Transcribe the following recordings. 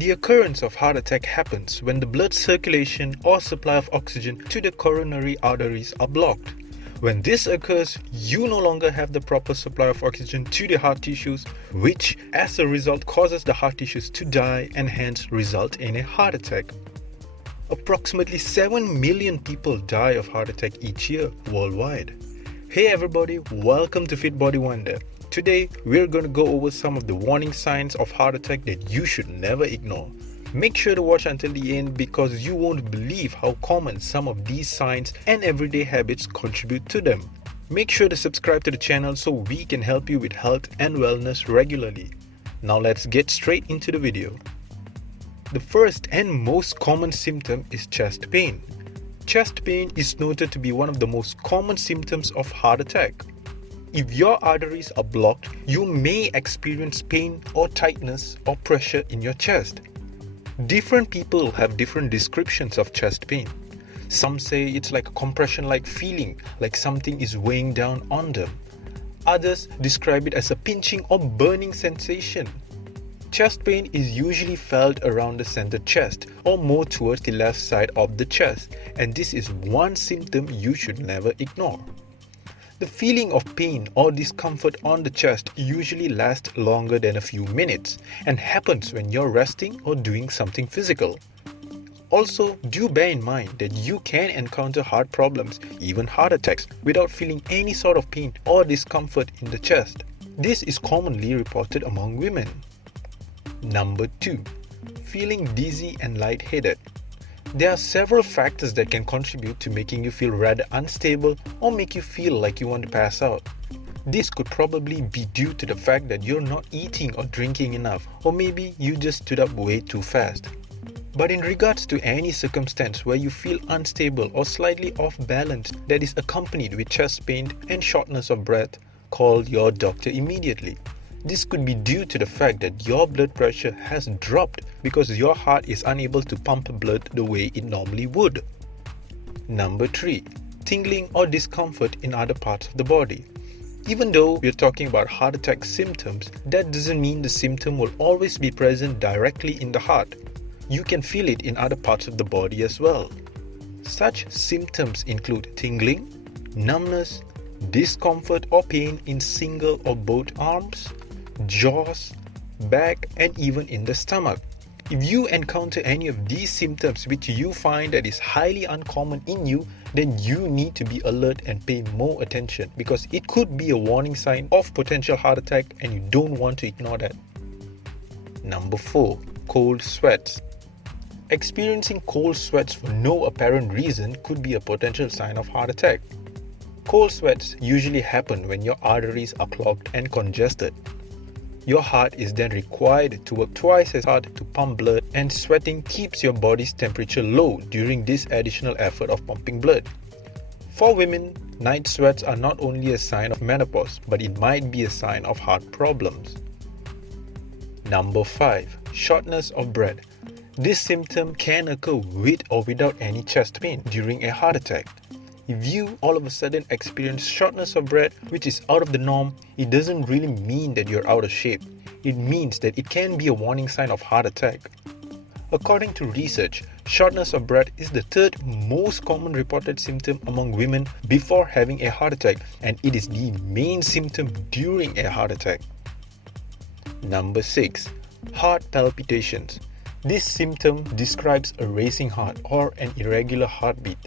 The occurrence of heart attack happens when the blood circulation or supply of oxygen to the coronary arteries are blocked. When this occurs, you no longer have the proper supply of oxygen to the heart tissues, which as a result causes the heart tissues to die and hence result in a heart attack. Approximately 7 million people die of heart attack each year worldwide. Hey everybody, welcome to Fit Body Wonder. Today, we're going to go over some of the warning signs of heart attack that you should never ignore. Make sure to watch until the end because you won't believe how common some of these signs and everyday habits contribute to them. Make sure to subscribe to the channel so we can help you with health and wellness regularly. Now let's get straight into the video. The first and most common symptom is chest pain. Chest pain is noted to be one of the most common symptoms of heart attack. If your arteries are blocked, you may experience pain or tightness or pressure in your chest. Different people have different descriptions of chest pain. Some say it's like a compression-like feeling, like something is weighing down on them. Others describe it as a pinching or burning sensation. Chest pain is usually felt around the center chest or more towards the left side of the chest, and this is one symptom you should never ignore. The feeling of pain or discomfort on the chest usually lasts longer than a few minutes and happens when you're resting or doing something physical. Also, do bear in mind that you can encounter heart problems, even heart attacks, without feeling any sort of pain or discomfort in the chest. This is commonly reported among women. Number 2. Feeling dizzy and lightheaded. There are several factors that can contribute to making you feel rather unstable or make you feel like you want to pass out. This could probably be due to the fact that you're not eating or drinking enough, or maybe you just stood up way too fast. But in regards to any circumstance where you feel unstable or slightly off balance that is accompanied with chest pain and shortness of breath, call your doctor immediately. This could be due to the fact that your blood pressure has dropped because your heart is unable to pump blood the way it normally would. Number 3. Tingling or discomfort in other parts of the body. Even though we're talking about heart attack symptoms, that doesn't mean the symptom will always be present directly in the heart. You can feel it in other parts of the body as well. Such symptoms include tingling, numbness, discomfort or pain in single or both arms, jaws, back, and even in the stomach. If you encounter any of these symptoms which you find that is highly uncommon in you, then you need to be alert and pay more attention because it could be a warning sign of potential heart attack and you don't want to ignore that. Number 4. Cold sweats. Experiencing cold sweats for no apparent reason could be a potential sign of heart attack. Cold sweats usually happen when your arteries are clogged and congested. Your heart is then required to work twice as hard to pump blood, and sweating keeps your body's temperature low during this additional effort of pumping blood. For women, night sweats are not only a sign of menopause, but it might be a sign of heart problems. Number 5. Shortness of breath. This symptom can occur with or without any chest pain during a heart attack. If you all of a sudden experience shortness of breath, which is out of the norm, it doesn't really mean that you're out of shape. It means that it can be a warning sign of heart attack. According to research, shortness of breath is the third most common reported symptom among women before having a heart attack, and it is the main symptom during a heart attack. Number 6. Heart palpitations. This symptom describes a racing heart or an irregular heartbeat.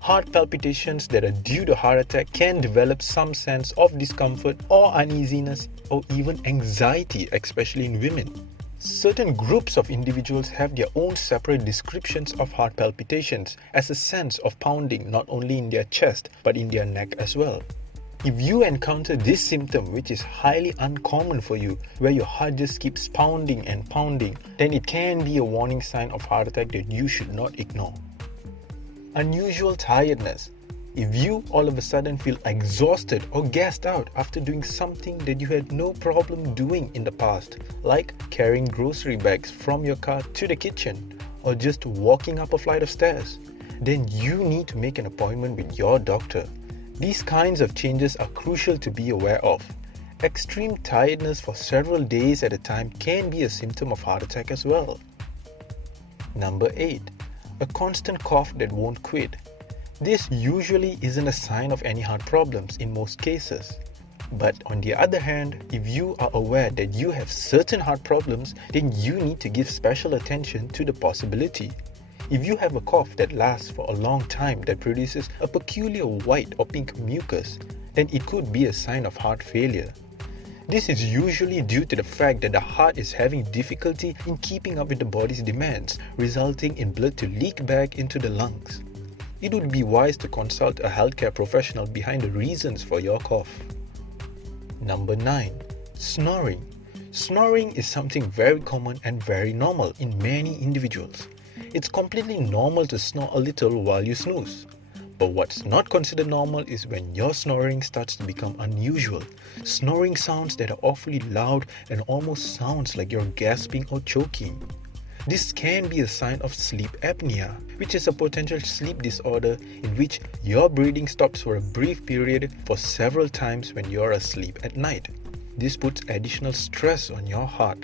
Heart palpitations that are due to heart attack can develop some sense of discomfort or uneasiness or even anxiety, especially in women. Certain groups of individuals have their own separate descriptions of heart palpitations as a sense of pounding not only in their chest but in their neck as well. If you encounter this symptom, which is highly uncommon for you, where your heart just keeps pounding and pounding, then it can be a warning sign of heart attack that you should not ignore. Unusual tiredness. If you all of a sudden feel exhausted or gassed out after doing something that you had no problem doing in the past, like carrying grocery bags from your car to the kitchen or just walking up a flight of stairs, then you need to make an appointment with your doctor. These kinds of changes are crucial to be aware of. Extreme tiredness for several days at a time can be a symptom of heart attack as well. Number 8. A constant cough that won't quit. This usually isn't a sign of any heart problems in most cases. But on the other hand, if you are aware that you have certain heart problems, then you need to give special attention to the possibility. If you have a cough that lasts for a long time that produces a peculiar white or pink mucus, then it could be a sign of heart failure. This is usually due to the fact that the heart is having difficulty in keeping up with the body's demands, resulting in blood to leak back into the lungs. It would be wise to consult a healthcare professional behind the reasons for your cough. Number 9. Snoring. Snoring is something very common and very normal in many individuals. It's completely normal to snore a little while you snooze. But what's not considered normal is when your snoring starts to become unusual. Snoring sounds that are awfully loud and almost sounds like you're gasping or choking. This can be a sign of sleep apnea, which is a potential sleep disorder in which your breathing stops for a brief period for several times when you're asleep at night. This puts additional stress on your heart.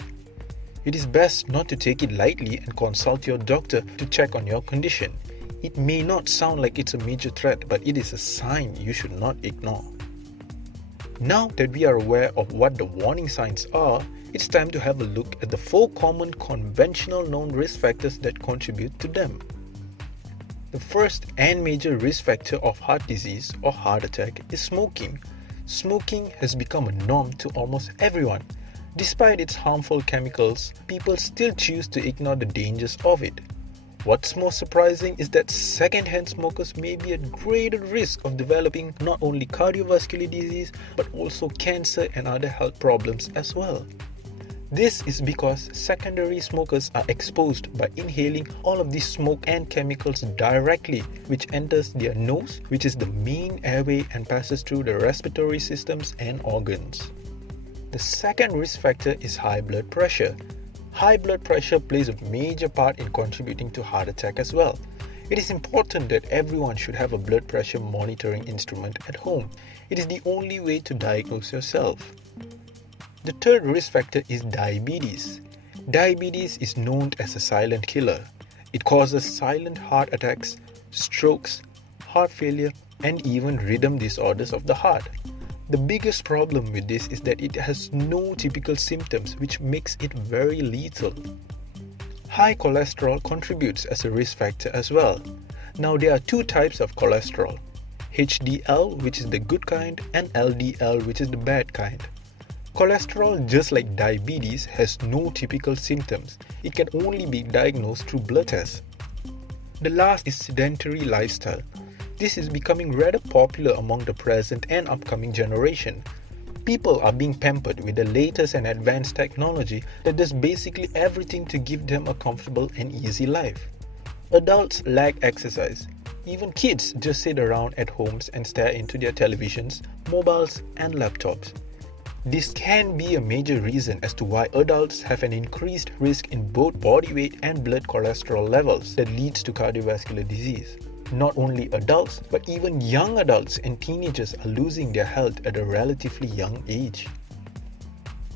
It is best not to take it lightly and consult your doctor to check on your condition. It may not sound like it's a major threat, but it is a sign you should not ignore. Now that we are aware of what the warning signs are, it's time to have a look at the 4 common conventional known risk factors that contribute to them. The first and major risk factor of heart disease or heart attack is smoking. Smoking has become a norm to almost everyone. Despite its harmful chemicals, people still choose to ignore the dangers of it. What's more surprising is that second-hand smokers may be at greater risk of developing not only cardiovascular disease but also cancer and other health problems as well. This is because secondary smokers are exposed by inhaling all of this smoke and chemicals directly, which enters their nose, which is the main airway, and passes through the respiratory systems and organs. The second risk factor is high blood pressure. High blood pressure plays a major part in contributing to heart attack as well. It is important that everyone should have a blood pressure monitoring instrument at home. It is the only way to diagnose yourself. The third risk factor is diabetes. Diabetes is known as a silent killer. It causes silent heart attacks, strokes, heart failure, and even rhythm disorders of the heart. The biggest problem with this is that it has no typical symptoms, which makes it very lethal. High cholesterol contributes as a risk factor as well. Now there are 2 types of cholesterol: HDL, which is the good kind, and LDL, which is the bad kind. Cholesterol, just like diabetes, has no typical symptoms. It can only be diagnosed through blood tests. The last is sedentary lifestyle. This is becoming rather popular among the present and upcoming generation. People are being pampered with the latest and advanced technology that does basically everything to give them a comfortable and easy life. Adults lack exercise. Even kids just sit around at homes and stare into their televisions, mobiles, and laptops. This can be a major reason as to why adults have an increased risk in both body weight and blood cholesterol levels that leads to cardiovascular disease. Not only adults, but even young adults and teenagers are losing their health at a relatively young age.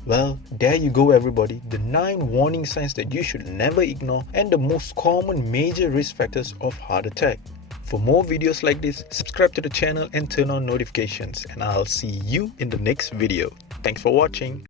Well, there you go everybody, the 9 warning signs that you should never ignore and the most common major risk factors of heart attack. For more videos like this, subscribe to the channel and turn on notifications, and I'll see you in the next video. Thanks for watching.